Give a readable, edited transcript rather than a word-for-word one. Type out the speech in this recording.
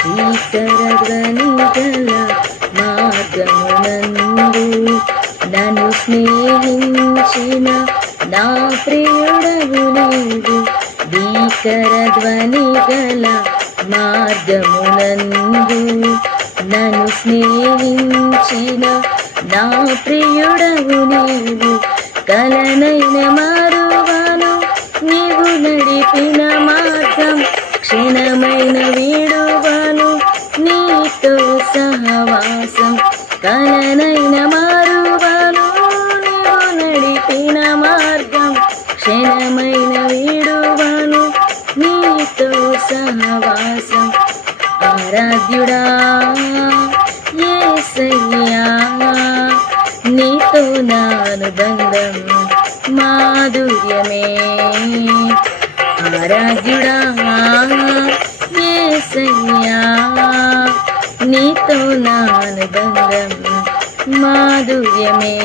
భీకరధ్వని గల మార్గమునందు నన్ను స్నేహించిన నా ప్రియుడవు నీవు. భీకరధ్వని గల మార్గమునందు నన్ను స్నేహించిన నా ప్రియుడవు నీవు. కలనైన మారువాను నీవు నడిపిన మార్గం, క్షణమైన వీడువాను నీతో సహవాసం. కలనైన మారువాను నీవు నడిపిన మార్గం, క్షణమైన వీడువాను నీతో సహవాసం. ఆరాధ్యుడా యేసయ్యా, నీతో నా అనుబంధం మాధుర్యమే. ఆరాధ్యుడా యేసయ్యా, నీతో నా అనుబంధం మాధుర్యమే.